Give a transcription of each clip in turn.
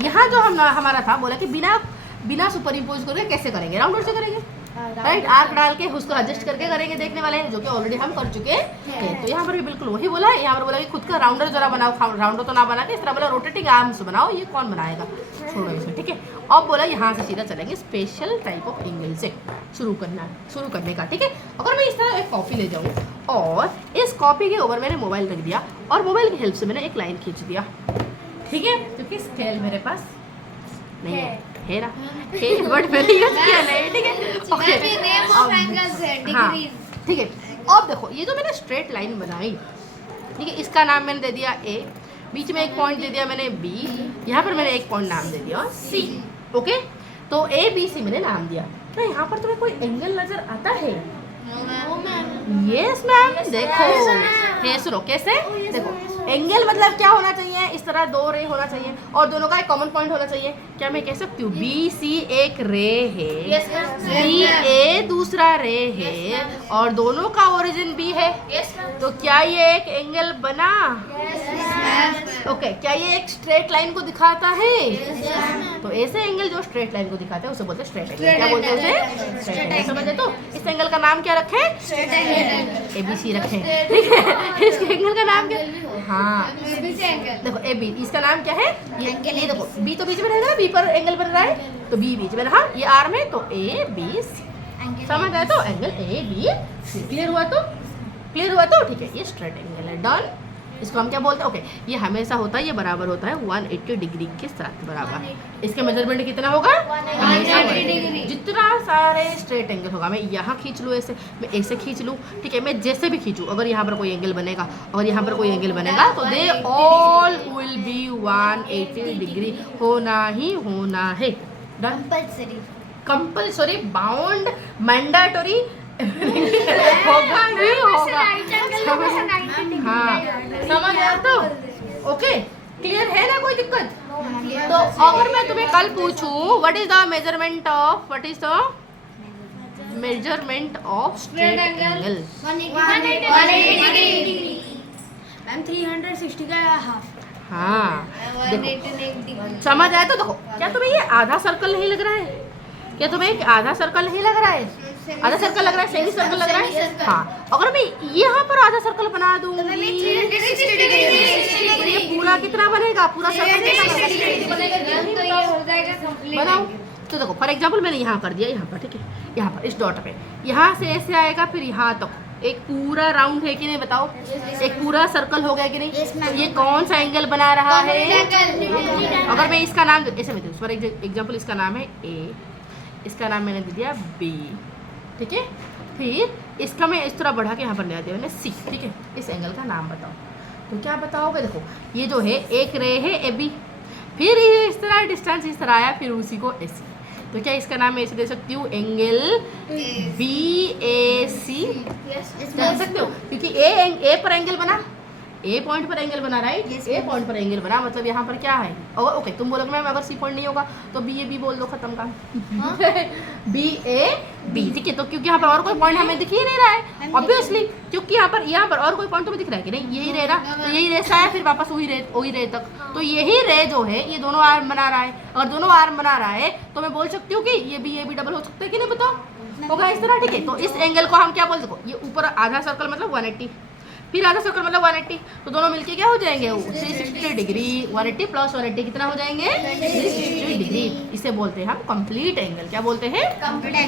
यहाँ जो हम हमारा था बोला कि बिना सुपर इम्पोज करके कैसे करेंगे, राउंडर से करेंगे, राइट। आर्क डाल के उसको एडजस्ट करके करेंगे देखने वाले हैं, जो कि ऑलरेडी हम कर चुके हैं। तो यहाँ पर भी बिल्कुल वही बोला है। यहाँ पर बोला कि खुद का राउंडर जरा बनाओ, राउंडर तो ना बना के इस तरह बोला रोटेटिंग आर्म्स बनाओ, ये कौन बनाएगा, छोड़ो इसमें, ठीक है। अब बोला यहाँ से सीधा चलेंगे स्पेशल टाइप ऑफ एंगल से शुरू करने का, ठीक है। अगर मैं इस तरह एक कॉपी ले जाऊँ और इस कॉपी के ऊपर मैंने मोबाइल रख दिया और मोबाइल की हेल्प से मैंने एक लाइन खींच दिया, ठीक है, क्योंकि स्केल मेरे पास नहीं है ना, बट मैंने यूज किया नहीं, ठीक है। हाँ ठीक है। अब देखो ये जो मैंने स्ट्रेट लाइन बनाई, ठीक है, इसका नाम मैंने दे दिया ए, बीच में एक पॉइंट दे दिया मैंने बी, यहाँ पर मैंने एक पॉइंट नाम दे दिया सी, ओके। तो ए बी सी मैंने नाम दिया। तो यहाँ पर तुम्हें कोई एंगल नजर आता है? यस मैम, देखो ये सुनो कैसे, देखो एंगल मतलब क्या होना चाहिए, इस तरह दो रे होना चाहिए और दोनों का एक कॉमन पॉइंट होना चाहिए। क्या मैं कह सकती हूँ बी सी एक रे है, बी ए दूसरा रे है और दोनों का ओरिजिन बी है, तो क्या ये एक एंगल बना? ओके, क्या ये एक स्ट्रेट लाइन को दिखाता है? तो ऐसे एंगल जो स्ट्रेट लाइन को दिखाते हैं उसे बोलते हैं स्ट्रेट एंगल। क्या बोलते हैं उसे? Straight angle. समझे? तो इस एंगल का नाम क्या रखे? ए बी सी रखे, ठीक है। इसके एंगल का नाम क्या? हाँ देखो ए बी, इसका नाम क्या है? ये देखो बी तो बीच में रहेगा, बी पर एंगल बन रहा है तो बी बीच में रहा, ये आर्म है तो ए बी सी, समझ आया? तो angle A B C. Clear हुआ? तो ठीक है, ये स्ट्रेट एंगल है। डन। इसको हम क्या बोलते हैं? ओके, ये हमेशा होता है, ये बराबर होता है 180 डिग्री के साथ बराबर। इसके मेजरमेंट कितना होगा? 180 डिग्री। जितना सारे स्ट्रेट एंगल होगा, मैं यहाँ खींच लूँ ऐसे, मैं ऐसे खींच लूँ, ठीक है, मैं जैसे भी खींचूँ, अगर यहाँ पर कोई एंगल बनेगा, अगर यहाँ पर कोई एंगल बनेगा तो they all will be 180 degree, होना ही होना है। डन। कंपल्सरी, बाउंड, मैंडेटरी होगा ही होगा। हाँ समझ आया? तो ओके, क्लियर है ना? कोई दिक्कत? तो अगर मैं तुम्हें कल पूछूं what is the measurement of straight angle? 360 का हाफ। हाँ देखो, समझ आया? तो देखो, क्या तुम्हें ये आधा सर्कल नहीं लग रहा है? क्या तुम्हें एक आधा सर्कल नहीं लग रहा है? आधा सर्कल लग रहा है, सेमी सर्कल लग रहा है। हाँ, अगर मैं यहाँ पर आधा सर्कल बना दूंगी तो ये पूरा कितना बनेगा? पूरा सर्कल बनाओ। तो देखो फॉर एग्जांपल मैंने यहाँ कर दिया, यहाँ पर, ठीक है, यहाँ पर इस डॉट पे, यहाँ से ऐसे आएगा, फिर यहाँ तक एक पूरा राउंड है कि नहीं बताओ? एक पूरा सर्कल हो गया कि नहीं? तो ये कौन सा एंगल बना रहा है? अगर मैं इसका नाम ऐसे में दूँ, फॉर एग्जाम्पल इसका नाम है ए, इसका नाम मैंने दे दिया बी, ठीक है, फिर इसका मैं इस तरह बढ़ा के यहाँ पर ले दिया मैंने सी, ठीक है। इस एंगल का नाम बताओ, तो क्या बताओगे? देखो ये जो है एक रे है ए बी, फिर ये इस तरह डिस्टेंस इस तरह आया, फिर उसी को ऐसे, तो क्या इसका नाम मैं ऐसे दे सकती हूँ? एंगल बी ए सी दे सकते हो, क्योंकि ए पर एंगल बना, ए पॉइंट पर एंगल बना, राइट? ए पॉइंट पर एंगल बना, मतलब यहाँ पर क्या है? और ओके, तुम बोलोगे मैम अगर सी पॉइंट नहीं होगा तो बी ए बी बोल दो, खत्म काम। बी ए बी, ठीक है। तो क्योंकि यहाँ पर और कोई पॉइंट हमें दिख ही नहीं रहा है ऑब्वियसली, क्योंकि यहाँ पर और कोई पॉइंट तुम्हें दिख रहा है कि नहीं? यही रे रहा, तो यही रे से आया, फिर वापस वही रे तक, तो यही रे जो है ये दोनों आर्म बना रहा है। अगर दोनों आर्म बना रहा है तो मैं बोल सकती हूँ कि ये बी ए बी डबल हो सकता है कि नहीं? बताओ, होगा इस तरह, ठीक है। तो इस एंगल को हम क्या बोल सकते? ये ऊपर आधा सर्कल मतलब 180, फिर आधा सर्कल मतलब 180, तो दोनों मिलके क्या हो जाएंगे? 360 डिग्री। 180 प्लस 180 कितना हो जाएंगे? 360 डिग्री। इसे बोलते हैं हम कंप्लीट एंगल। क्या बोलते हैं? Complete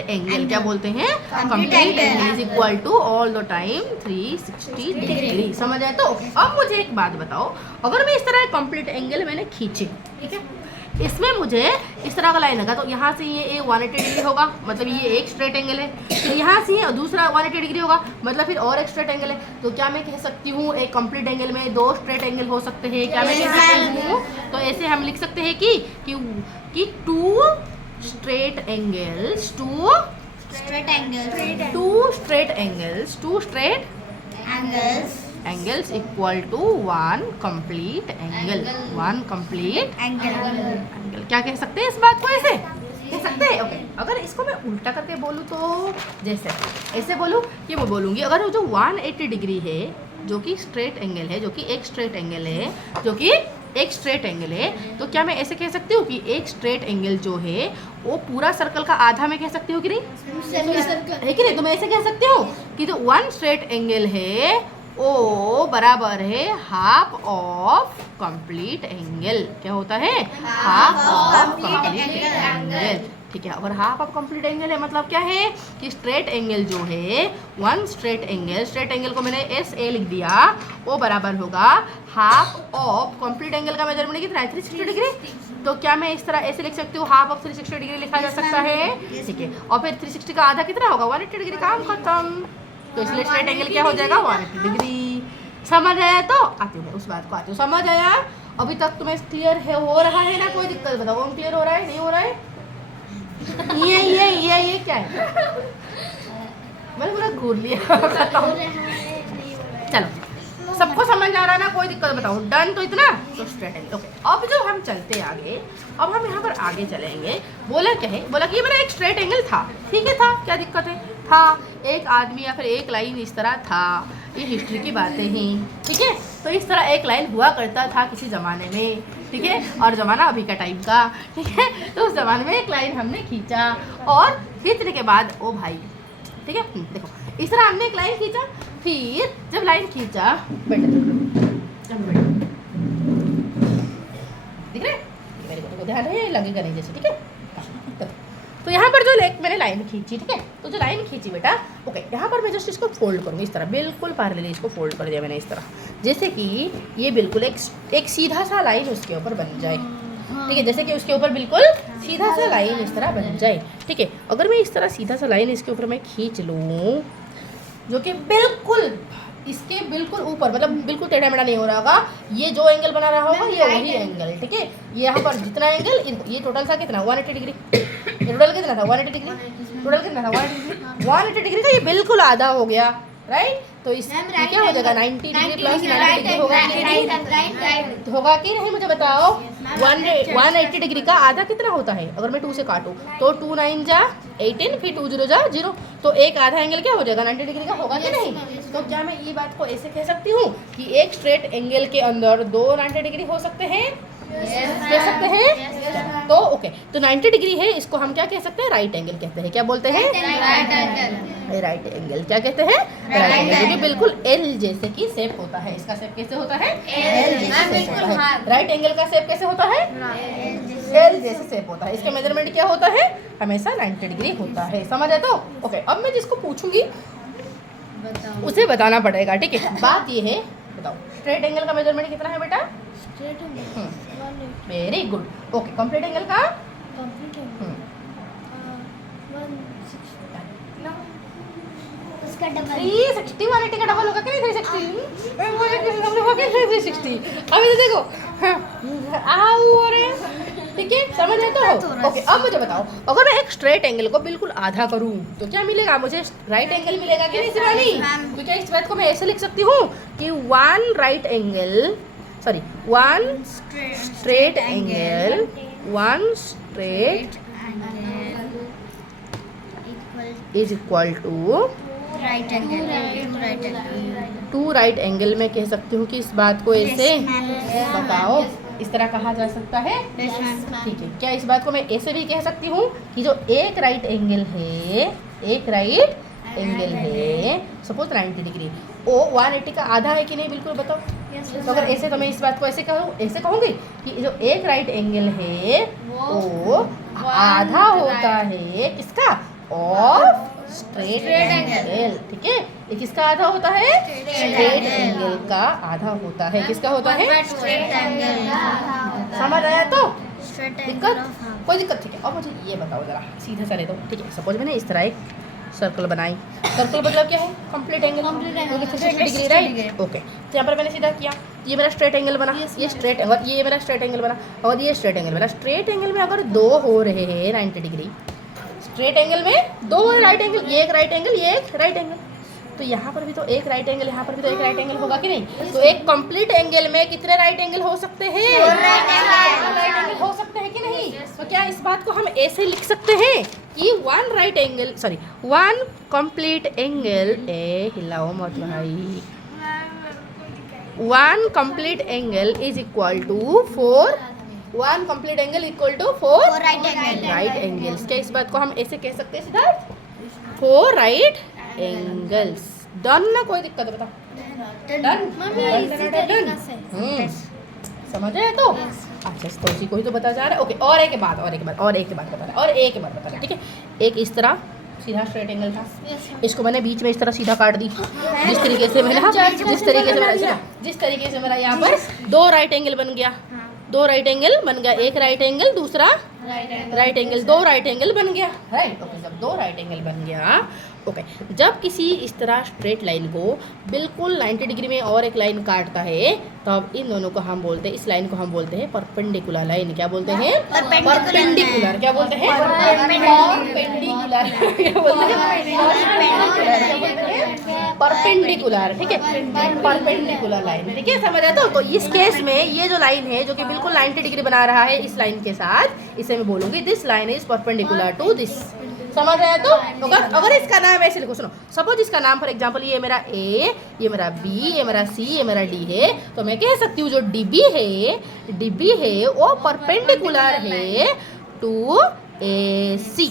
angle. क्या बोलते हैं? Complete angle is equal to all the time 360 degree. समझ आए? तो अब मुझे एक बात बताओ, अगर मैं इस तरह कंप्लीट एंगल मैंने खींचे, ठीक है, इसमें मुझे इस तरह का लाइन लगा, तो यहाँ से ये 180 डिग्री होगा, मतलब ये एक स्ट्रेट एंगल है, फिर यहाँ से ये दूसरा 180 डिग्री होगा, मतलब फिर और एक स्ट्रेट एंगल है। तो क्या मैं कह सकती हूँ एक कंप्लीट एंगल में दो स्ट्रेट एंगल हो सकते हैं? क्या मैं कह सकती हूँ? तो ऐसे हम लिख सकते हैं कि two straight angles, two straight angles equal to one complete angle. क्या कह सकते हैं इस बात को? ऐसे कह सकते हैं। ओके, अगर इसको मैं उल्टा करके बोलूँ तो जैसे ऐसे बोलूँ कि मैं बोलूँगी अगर वो जो 180 डिग्री है जो कि स्ट्रेट एंगल है, जो कि एक स्ट्रेट एंगल है, जो कि एक स्ट्रेट एंगल है, तो क्या मैं ऐसे कह सकती हूँ कि एक स्ट्रेट एंगल जो है वो पूरा सर्कल का आधा में कह सकती हूँ कि नहीं, है कि नहीं? तो मैं ऐसे कह सकती हूँ कि जो वन स्ट्रेट एंगल है वो बराबर है हाफ ऑफ कंप्लीट एंगल। क्या होता है? Half of complete angle. ठीक है, और हाफ ऑफ कंप्लीट एंगल है मतलब क्या है कि स्ट्रेट एंगल जो है, वन स्ट्रेट एंगल को मैंने एस ए लिख दिया, वो बराबर होगा हाफ ऑफ कंप्लीट एंगल का मेजरमेंट कितना है? 360 डिग्री। तो क्या मैं इस तरह ऐसे लिख सकती हूँ, हाफ ऑफ 360 डिग्री लिखा जा सकता है। ठीक है, और फिर 360 का आधा कितना होगा? 180 डिग्री। काम खत्म। तो इसलिए स्ट्रेट एंगल क्या हो जाएगा? 180 डिग्री। समझ आया? तो आती हूँ उस बात को, आती हूँ। समझ आया? अभी तक तुम्हें क्लियर है, हो रहा है ना? कोई दिक्कत बताओ, क्लियर हो रहा है, नहीं हो रहा है? ये क्या है? मैंने पूरा घूर लिया। चलो, सबको समझ आ रहा है ना? कोई दिक्कत बताओ। डन? तो इतना तो स्ट्रेट एंगल। ओके, अब जो हम चलते आगे, अब हम यहाँ पर आगे चलेंगे। बोला क्या है? बोला कि ये मेरा एक स्ट्रेट एंगल था। ठीक है, था, क्या दिक्कत है? था, एक आदमी या फिर एक लाइन इस तरह था। ये हिस्ट्री की बातें ही। ठीक है, तो इस तरह एक लाइन हुआ करता था किसी ज़माने में। ठीक है, और ज़माना अभी का टाइम का। ठीक है, तो उस ज़माने में एक लाइन हमने खींचा, और खींचने के बाद ओ भाई, ठीक है, देखो इस तरह हमने एक लाइन खींचा। फिर जब लाइन खींचा, दिख रहा है मेरे को? ध्यान है, लगेगा नहीं जैसे। ठीक है, तो यहाँ पर जो मैंने लाइन खींची, ठीक है, तो जो लाइन खींची बेटा, ओके, यहाँ पर मैं जस्ट इसको फोल्ड करूँगी इस तरह, बिल्कुल पैरेलल इसको फोल्ड कर दिया मैंने इस तरह, जैसे कि ये बिल्कुल एक सीधा सा लाइन उसके ऊपर बन जाए। ठीक है, जैसे कि उसके ऊपर बिल्कुल सीधा सा लाइन इस तरह बन जाए। ठीक है, अगर मैं इस तरह सीधा सा लाइन इसके ऊपर मैं खींच लूँ, जो कि बिल्कुल इसके बिल्कुल ऊपर, मतलब बिल्कुल टेढ़ा मेढ़ा नहीं हो रहा होगा, ये जो एंगल बना रहा होगा ये वही एंगल। ठीक है, ये यहाँ पर जितना एंगल, ये टोटल था कितना? 180 डिग्री। टोटल कितना था? 180 डिग्री। टोटल कितना था? 180 डिग्री। 180 डिग्री का ये बिल्कुल आधा हो गया, राइट? तो इस क्या हो जाएगा? 90 डिग्री प्लस 90 डिग्री होगा कि नहीं? होगा कि नहीं? मुझे बताओ। 180 डिग्री का आधा कितना होता है? अगर मैं 2 से काटूँ तो 2 9 जा 18, फिर 2 0 जा 0, तो एक आधा एंगल क्या हो जाएगा? 90 डिग्री का होगा कि नहीं? तो क्या मैं ये बात को ऐसे कह सकती हूँ कि एक स्ट्रेट एंगल के अंदर 2 90 डिग्री हो सकते हैं? कह सकते हैं। तो ओके, तो 90 डिग्री है, इसको हम क्या कह सकते हैं? राइट एंगल कहते हैं। क्या बोलते हैं? Right angle. क्या कहते हैं? राइट एंगल, जो कि बिल्कुल एल जैसे की शेप होता है। इसका शेप कैसे होता है? एल जैसे शेप होता है। राइट एंगल का शेप कैसे होता है? एल जैसे शेप होता है। इसका मेजरमेंट क्या होता है? हमेशा 90 डिग्री होता है। समझ आए? तो ओके, अब मैं जिसको पूछूंगी उसे बताना पड़ेगा। ठीक है, बात ये है, बताओ स्ट्रेट एंगल का मेजरमेंट कितना है बेटा? Very good. Okay, complete angle का? Complete angle 360। 180 का डबल होगा कि नहीं? 360। 360। अभी तो देखो ठीक है, समझ आए? तो ओके, अब मुझे बताओ, अगर मैं एक स्ट्रेट एंगल को बिल्कुल आधा करूं तो क्या मिलेगा मुझे? राइट एंगल मिलेगा कि नहीं शिवानी? तो क्या इस बात को मैं ऐसे लिख सकती हूँ कि one straight angle is equal to two right angle. में कह सकती हूँ कि इस बात को ऐसे बताओ, इस तरह कहा जा सकता है। ठीक है, क्या इस बात को मैं ऐसे भी कह सकती हूँ कि जो एक राइट एंगल है, सपोज 90 डिग्री, वो 180 का आधा है कि नहीं? बिल्कुल बताओ। तो अगर ऐसे, तो मैं इस बात को ऐसे कहूँगी कि जो एक राइट एंगल है वो आधा होता है किसका? Of straight angle. ठीक है, ये किसका आधा होता है? स्ट्रेट एंगल का आधा होता है। किसका होता है? समझ आया? तो दिक्कत? कोई दिक्कत? ठीक है, अब मुझे ये बताओ जरा सीधा सा ले दो। ठीक है, सपोज मैंने इस तरह एक सर्कल बनाई। सर्कल मतलब क्या है? Complete angle, 360 degree, right? Okay, तो यहाँ पर मैंने सीधा किया, ये मेरा स्ट्रेट एंगल बना, ये स्ट्रेट, और ये मेरा स्ट्रेट एंगल बना, और ये स्ट्रेट एंगल बना। स्ट्रेट एंगल में अगर 2 हो रहे हैं 90 डिग्री, स्ट्रेट एंगल में 2 राइट एंगल, ये एक राइट एंगल, ये एक राइट एंगल, तो यहाँ पर भी तो एक राइट एंगल, यहाँ पर भी तो एक राइट एंगल होगा कि नहीं? तो एक कंप्लीट एंगल में कितने राइट एंगल हो सकते हैं? 4 राइट एंगल हो सकते हैं कि नहीं? तो क्या इस बात को हम ऐसे लिख सकते हैं कि वन कंप्लीट एंगल, हिलाओ मत भाई, 1 complete angle is equal to 4 1 complete angle equal to 4 right angle. right angles। क्या इस बात को हम ऐसे कह सकते हैं सिद्धार्थ? 4 right angles। डन ना, कोई दिक्कत है? बता डन मम्मी इसी तरीके से समझ रहे हैं तो अच्छा, तो उसी को ही तो बता जा रहा है। ओके, और एक बात बता रहा और एक बात बता रहा, ठीक है? एक इस तरह सीधा स्ट्रेट एंगल था, इसको मैंने बीच में इस तरह सीधा काट दी, जिस तरीके से मैंने जिस तरीके से मेरा यहाँ पर 2 राइट एंगल बन गया, 2 राइट एंगल बन गया, एक राइट एंगल दूसरा राइट एंगल, 2 राइट एंगल बन गया, राइट। ओके, जब 2 राइट एंगल बन गया, ओके, जब किसी इस तरह स्ट्रेट लाइन को बिल्कुल 90 डिग्री में और एक लाइन काटता है, तब इन दोनों को हम बोलते हैं, इस लाइन को हम बोलते हैं परपेंडिकुलर लाइन। क्या बोलते हैं? परपेंडिकुलर। क्या बोलते हैं? परपेंडिकुलर। क्या बोलते हैं? परपेंडिकुलर, ठीक है? परपेंडिकुलर लाइन, ठीक है? समझ आया? तो इस केस में ये जो लाइन है जो कि बिल्कुल 90 डिग्री बना रहा है, इस लाइन के साथ, इसे मैं बोलूंगी this line is perpendicular to this. समझ आया? तो अगर इसका नाम ऐसे लिखो, सुनो, सपोज इसका नाम फॉर एग्जांपल ये मेरा ए, ये मेरा बी, ये मेरा सी, ये मेरा डी है, तो मैं कह सकती हूँ जो डीबी है वो परपेंडिकुलर है टू ए सी,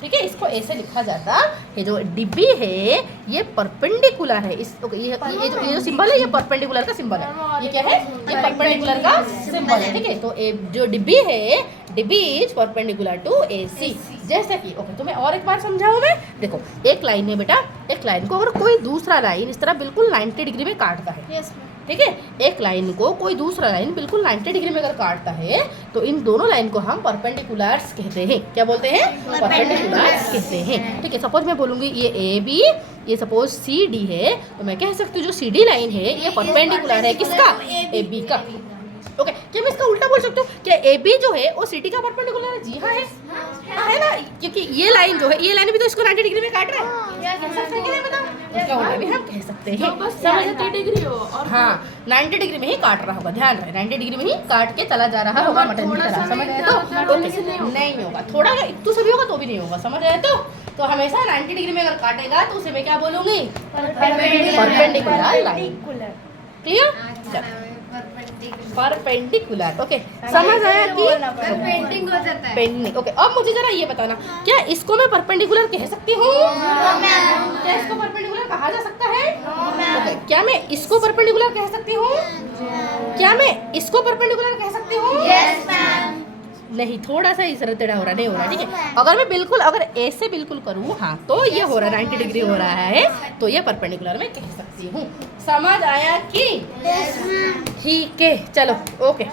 ठीक है? इसको ऐसे लिखा जाता है, जो डीबी है ये परपेंडिकुलर है इस, ये जो सिंबल है ये परपेंडिकुलर का सिंबल है। ये क्या है? ये परपेंडिकुलर का सिंबल है, ठीक है? तो जो डीबी है, DB is perpendicular to AC. जैसे कि ओके, तुम्हें और एक बार समझाऊं मैं। देखो, एक लाइन है बेटा, एक लाइन को अगर कोई दूसरा लाइन इस तरह बिल्कुल 90 डिग्री में काटता है, ठीक है? एक लाइन को कोई दूसरा लाइन बिल्कुल 90 डिग्री में अगर काटता है, तो इन दोनों लाइन को हम परपेंडिकुलर्स कहते हैं। क्या बोलते हैं? परपेंडिकुलर्स कहते हैं, ठीक है? सपोज मैं बोलूंगी ये ए बी, ये सपोज सी डी है, तो मैं कह सकती हूँ जो सी डी लाइन है ये परपेंडिकुलर है किसका? ए बी का। ओके, क्या मैं इसका उल्टा बोल सकती हूँ? क्या ए बी जो है वो सी डी का परपेंडिकुलर है? जी हाँ है, है ना? क्योंकि ये लाइन जो है, ये लाइन भी तो इसको 90 डिग्री में काट रहा है। कह सकते हैं कि नहीं? बताओ, इसका उल्टा भी हम कह सकते हैं। 90 डिग्री हो और हाँ, 90 डिग्री में ही काट रहा होगा, ध्यान रहे, 90 डिग्री में ही काट के चला जा रहा होगा मटन की तरह। समझ आए? तो नहीं होगा, थोड़ा इतू से भी होगा तो भी नहीं होगा। समझ आए? तो हमेशा 90 डिग्री में अगर काटेगा तो उसे मैं क्या बोलूंगी? Perpendicular line. Clear? Perpendicular. Okay, समझ आया कि पेंटिंग हो जाता है। पेंडिंग। ओके, अब मुझे जरा ये बताना, क्या इसको मैं परपेंडिकुलर कह सकती हूँ? क्या इसको परपेंडिकुलर कहा जा सकता है? ओके, क्या मैं इसको परपेंडिकुलर कह सकती हूँ? क्या मैं इसको परपेंडिकुलर कह सकती हूँ? Yes ma'am. नहीं, थोड़ा सा इस टेढ़ा हो रहा, नहीं हो रहा, ठीक है? अगर मैं बिल्कुल अगर ऐसे बिल्कुल करूँ, हाँ, तो ये हो रहा 90 डिग्री हो रहा है, तो ये परपेंडिकुलर में कह सकती हूँ। समझ आया कि? ठीक है, चलो ओके।